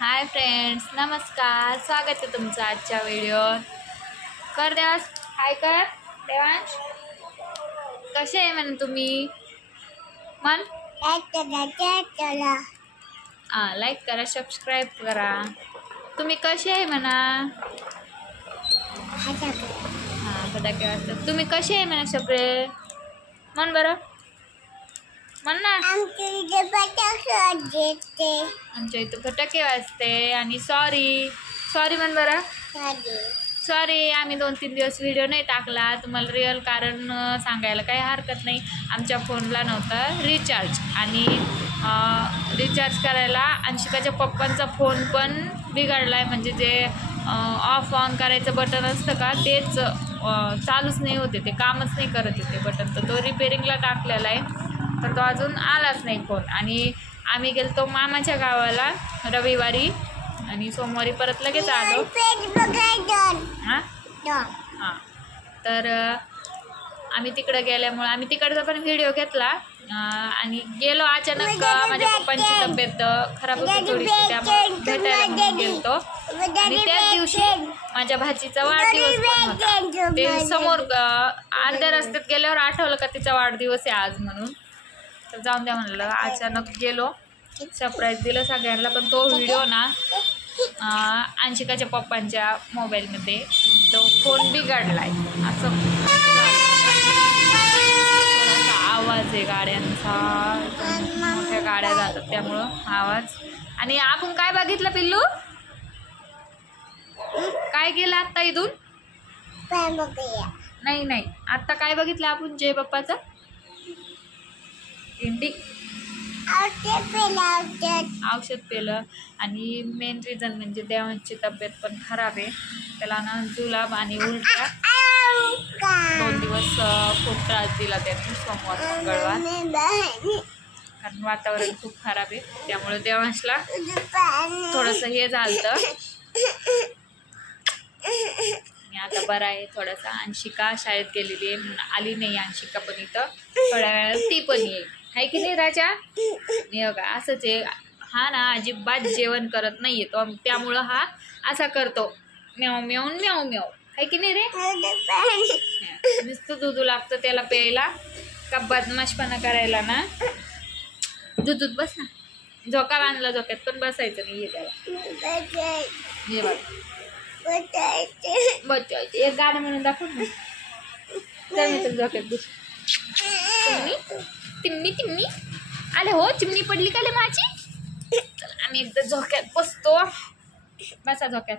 Hi friends, नमस्कार. स्वागत आहे तुमचं आजच्या व्हिडिओत. कर देवांश, हाय कर देवांश. कसे आहे म्हण तुम्ही? मन लाईक करा, सबस्क्राईब करा. तुम्ही कसे आहे म्हणा? फटाके वाजतात. तुम्ही कसे आहे म्हणा सगळे? मन बरं म्हण ना. आमच्या इथं फटाके वाजते. आणि सॉरी म्हण बरं. सॉरी, आम्ही 2-3 दिवस व्हिडिओ नाही टाकला. तुम्हाला रिअल कारण सांगायला काही हरकत नाही. आमच्या फोनला नव्हतं रिचार्ज, आणि रिचार्ज करायला अंशिकाच्या पप्पांचा फोन पण बिघडला आहे. म्हणजे जे ऑफ ऑन करायचं बटन असतं का, तेच चालूच नाही होते, ते कामच नाही करत आहे ते बटन. तर तो रिपेरिंगला टाकलेला आहे, तर तो अजून आलाच नाही फोन. आणि आम्ही गेलतो मामाच्या गावाला रविवारी, आणि सोमवारी परत लगेच आलो. हां तर आम्ही तिकडं गेल्यामुळं आम्ही तिकडचा पण व्हिडिओ घेतला. आणि गेलो अचानक. माझ्या पप्पांची तब्येत खराब होती थोडीशी, त्यामुळे भेटायला म्हणून गेलतो. आणि त्याच दिवशी माझ्या भाचीचा वाढदिवस पण होता. ते समोर अर्ध्या रस्त्यात गेल्यावर आठवलं का तिचा वाढदिवस आहे आज म्हणून. तर जाऊन द्या म्हणलं, अचानक गेलो, सरप्राईज दिलं सगळ्यांना. पण तो व्हिडिओ ना अंशिकाच्या पप्पांच्या मोबाईलमध्ये तो फोन बिघडला आहे असं. थोडासा आवाज आहे गाड्यांचा, मोठ्या गाड्या जातात त्यामुळं आवाज. आणि आपण काय बघितलं पिल्लू? काय केलं आत्ता इथून? नाही आत्ता काय बघितलं आपण? जय बाप्पाचा इंडी औषध पेलं. आणि मेन रिझन म्हणजे देवांची तब्येत पण खराब आहे. त्याला ना जुलाब आणि उलट्या 2 दिवस खूप त्रास दिला त्यांनी, सोमवार मंगळवार. कारण वातावरण खूप खराब आहे, त्यामुळे देवांशला थोडंसं हे झालं. आणि आता बरं आहे थोडंसं. अंशिका शाळेत गेलेली आहे म्हणून आली नाही. अंशिका पण इथं थोड्या वेळात ती पण येईल, आहे की नाही राजा? नाही का, असंच आहे हा ना, अजिबात जेवण करत नाहीये तो, त्यामुळं हा असा करतो, म्याव म्याव म्याव म्याव, आहे की नाही रे? नुसतं दूध लागतं त्याला प्यायला, का बदमाशपणा करायला ना. दूध बस ना. झोका बांधला, झोक्यात पण बसायचं नाहीये त्याला. हे बघ, बचायचं एक गाणं म्हणून दाखव ना. चल मी तर झोक्यात बस. चिमणी चिमणी आले हो, चिमणी पडली का ले माझी? आम्ही एकदा झोक्यात बसतो. बसा झोक्यात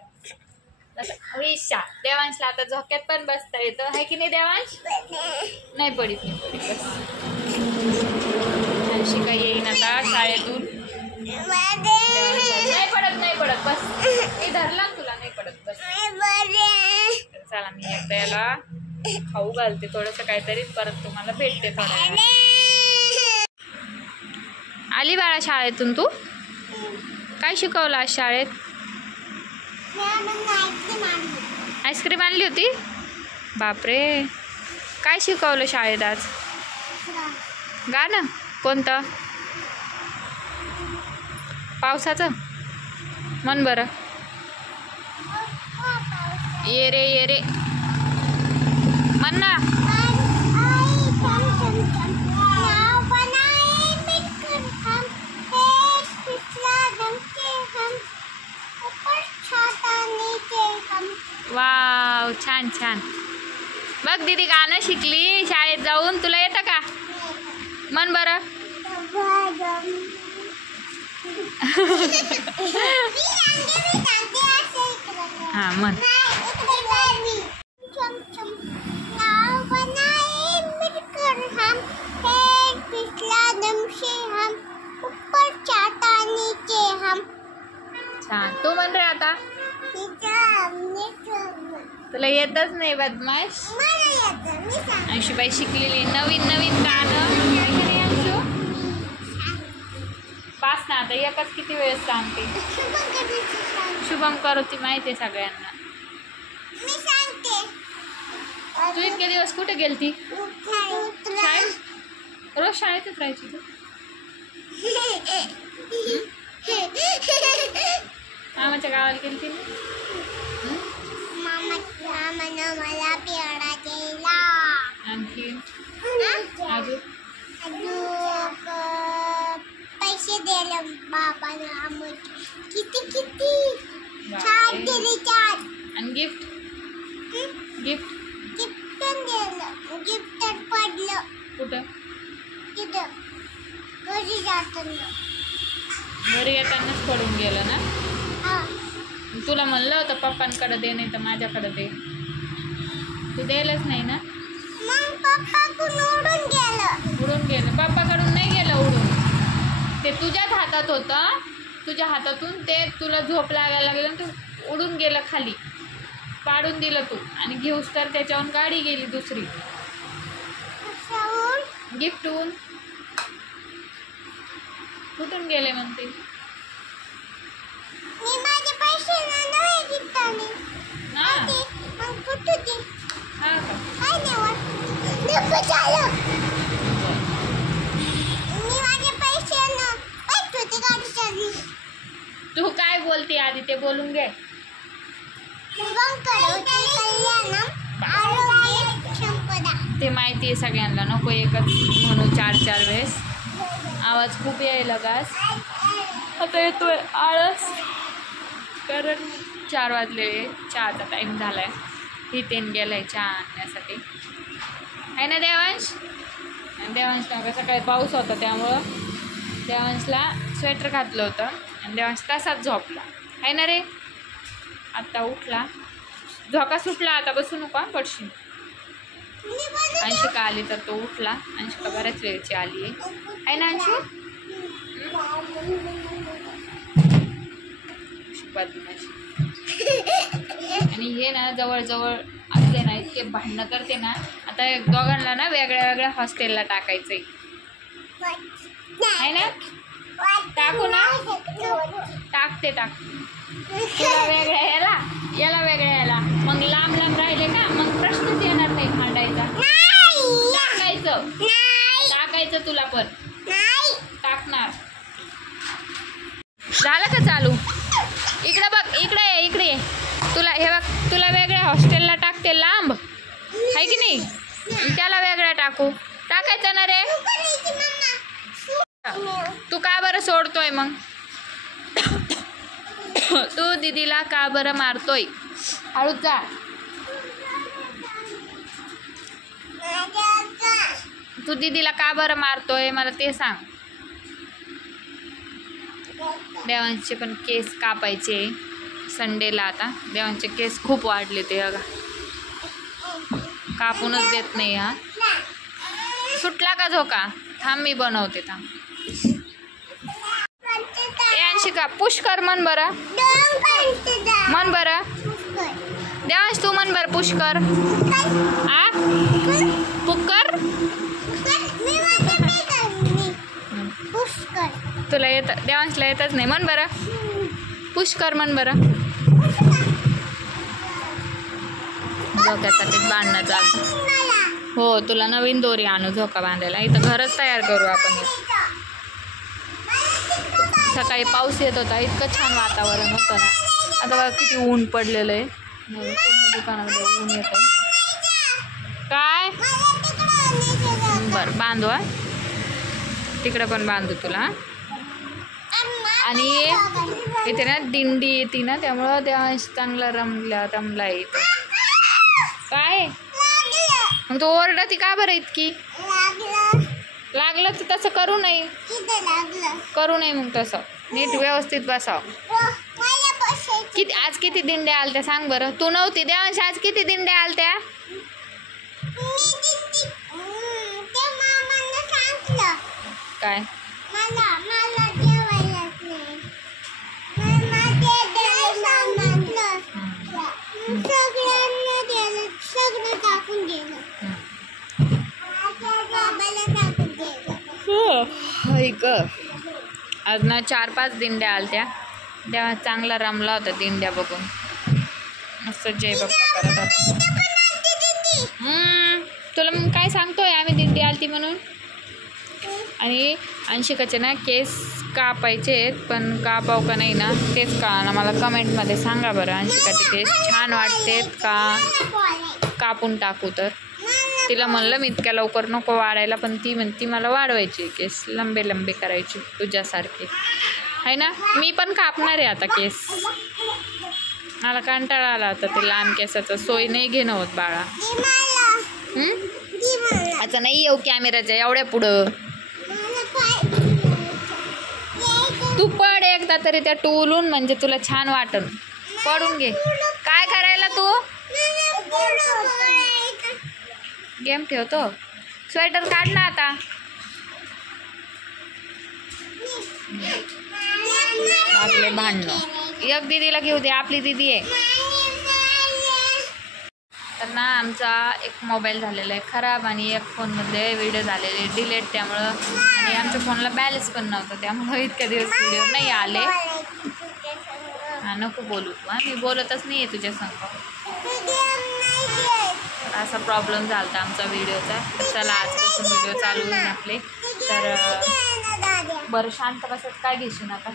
बसा. विशा देवांशला आता झोक्यात पण बसता येतं, आहे की नाही देवांश? नाही पडत बस. अंशिका येईन आता शाळेतून. नाही पडत बस. मी धरला तुला, नाही पडत बस. चला मी एकदा याला खाऊ घालते थोडंसं काहीतरी, परत तुम्हाला भेटते थोड्या वेळात. आली बाळा शाळेतून तू? काय शिकवलं आज शाळेत? आईस्क्रीम आणली होती? बापरे, काय शिकवलं शाळेत आज? गाणं कोणतं? पावसाचं म्हण बरं. ये रे म्हण ना. वाव, छान छान. बघ दीदी गाणं शिकली शाळेत जाऊन. तुला येतं का? म्हण बरं. हा म्हण. छान, तू म्हण रे आता. तुला येतच नाही बदमाश. अंशुबाई शिकलेली नवीन गाणं. पास ना आता, एकच किती वेळेस सांगते. शुभम करोती माहिती आहे सगळ्यांना. तू इतके दिवस कुठे गेलती? शाळेत? रोज शाळेतच राहायची तू? मामाच्या गावाला गेली ती मामानं मला पेढा दिला. आणखी अजून पैसे दिले बाबाला. किती चार दिले, चार. आणि गिफ्ट गिफ्ट गिफ्ट पण दिलं. गिफ्ट तर पडलं कुठं? तिथं घरी जाताना. घरी येतानाच पडून गेलं ना. हा. तुला म्हणलं होतं पप्पांकडे दे नाही तर माझ्याकडे दे. तू द्यायलाच नाही ना. मग पप्पाकडून उडून गेलं. उडून गेलं. पप्पाकडून नाही गेलं उडून. ते तुझ्याच हातात होतं. तुझ्या हातातून ते तुला झोप लागायला लागलं तू उडून गेलं खाली. पाडून दिलं तू आणि घेऊस तर त्याच्याहून गाडी गेली दुसरी. गिफ्टहून कुठून गेले म्हणते. मी माझे पैसे नाही गिफ्टाने. हा मग कुठे ते? हा का? काय नेवर? नको चालू. मी माझे पैसे ना पैसे ते गाडी चालली. तू काय बोलते आधी ते बोलून घे. ते माहिती आहे सगळ्यांना. नको एकच म्हणू 4-4 वेळेस. आवाज खूप यायला गास. आता येतोय आळस कारण 4 वाजले. चहाचा टाईम झालाय. हितेन गेलाय चहा आणण्यासाठी आहे ना देवांश. आणि देवांशला सकाळी पाऊस होता त्यामुळं देवांशला स्वेटर घातलं होतं आणि देवांश तसाच झोपला आहे ना रे. आत्ता उठला. झोका सुटला. आता बसू नका पडशील. अंशिका आली तर तो उठला. अंशिका बऱ्याच वेळची आली आहे ना अंशू. आणि हे ना जवळजवळ असले ना इतके भांडणं करते ना. आता दोघांना ना वेगळ्या वेगळ्या हॉस्टेलला टाकायचंय आहे ना. टाकू ना. टाकते तुला वेगळ्या याला वेगळ्या याला. मग लांब लांब राहिले का मग प्रश्नच येणार नाही भांडायचा. टाकायचं तुला पण टाकणार. झालं का चालू. इकडे बघ. इकडे तुला हे बघ. तुला वेगळ्या हॉस्टेलला टाकते लांब आहे की नाही. त्याला वेगळा टाकायचं ना रे. तू का बरं सोडतोय मग. तू दीदीला का बरं मारतोय. हळूच जा. तू दीदीला का बरं मारतोय मला ते सांग. देवांचे पण केस कापायचे संडेला. आता देवांचे केस खूप वाढले ते बघा. कापूनच देत नाही. हा सुटला का झोका. थांब मी बनवते थांब. अंशिका पुश कर म्हण बरं. म्हण बरं. देवांश तू म्हण बरं पुश कर. आ पुकर. तुला येत देवांशला येतच नाही. म्हण बरं पुश कर म्हण बरं. झोक्यासाठी बांधणं चालतं. हो तुला नवीन दोरी आणू झोका बांधायला. इथं घरच तयार करू आपण. सकाळी पाऊस येत होता. इतकं छान वातावरण होतं ना. आता बघा किती ऊन पडलेलं आहे. पूर्ण दुकानामध्ये ऊन येत आहे. काय बरं बांधू. तिकडं पण बांधू तुला. आणि इथे ना दिंडी येते ना त्यामुळं तेव्हा चांगला रमला येतो. काय मग तो ओरडती का बरं इतकी. लागलं तर तसं करू नये मग तसं नीट व्यवस्थित बसाव. आज किती दिंड्या आलत्या सांग बरं. तू नव्हती देवांश. आज किती दिंड्या आलत्या. काय आज ना 4-5 दिंड्या आलत्या. तेव्हा चांगला रमला होता दिंड्या बघून. मस्त जय बाप्पा करत होता. तुला मग काय सांगतोय आम्ही दिंडी आलती म्हणून. आणि अंशिकाचे ना केस कापायचे आहेत, पण कापाव का नाही ना तेच कळना मला. कमेंटमध्ये सांगा बरं, अंशिकाचे केस छान वाटतेत का कापून टाकू. तर तिला म्हणलं मी इतक्या लवकर नको वाढायला, पण ती म्हणती मला वाढवायची केस, लंबे लंबे करायचे तुझ्यासारखे आहे ना. मी पण कापणार आहे आता केस, मला कंटाळा आला होता ते लहान केसाचं. सोय नाही घेणं होत बाळा. आता नाही येऊ कॅमेराच्या एवढ्या पुढं. तू पड एकदा तरी त्या टूलून, म्हणजे तुला छान वाटन. पडून घे. काय करायला तू गेम ठेवतो. स्वेटर काढ ना आता. आपले भांडणं. एक दीदीला घेऊ दे, आपली दीदी आहे. तर ना आमचा एक मोबाईल झालेला आहे खराब आणि एक फोनमध्ये व्हिडिओ झालेले डिलीट, त्यामुळं आणि आमच्या फोनला बॅलन्स पण नव्हतं, त्यामुळं इतक्या दिवस व्हिडिओ नाही आले. हां नको बोलू तू, मी बोलतच नाही आहे तुझ्या संग. असा प्रॉब्लेम झाला होता आमचा व्हिडिओचा. चला आजपासून व्हिडिओ चालू होईल आपले. तर बरं शांत बसत काय घेशील आता.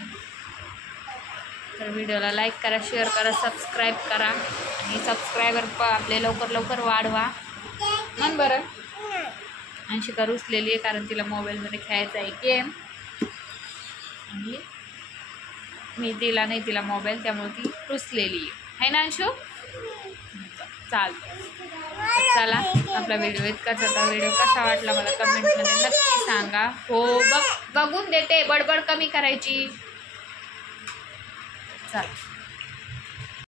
तर व्हिडिओला लाईक करा, शेअर करा, सबस्क्राईब करा आणि सबस्क्रायबर आपले लवकर लवकर वाढवा. म्हण बरं. अंशिका रुसलेली आहे कारण तिला मोबाईलमध्ये खेळायचा आहे गेम, आणि मी दिला नाही तिला मोबाईल, त्यामुळे ती रुसलेली आहे ना अंशू. चालतं. चला आपला व्हिडिओ इतकाच होता. व्हिडिओ कसा वाटला मला कमेंटमध्ये नक्की सांगा. हो बघून देते, बडबड कमी करायची. चला.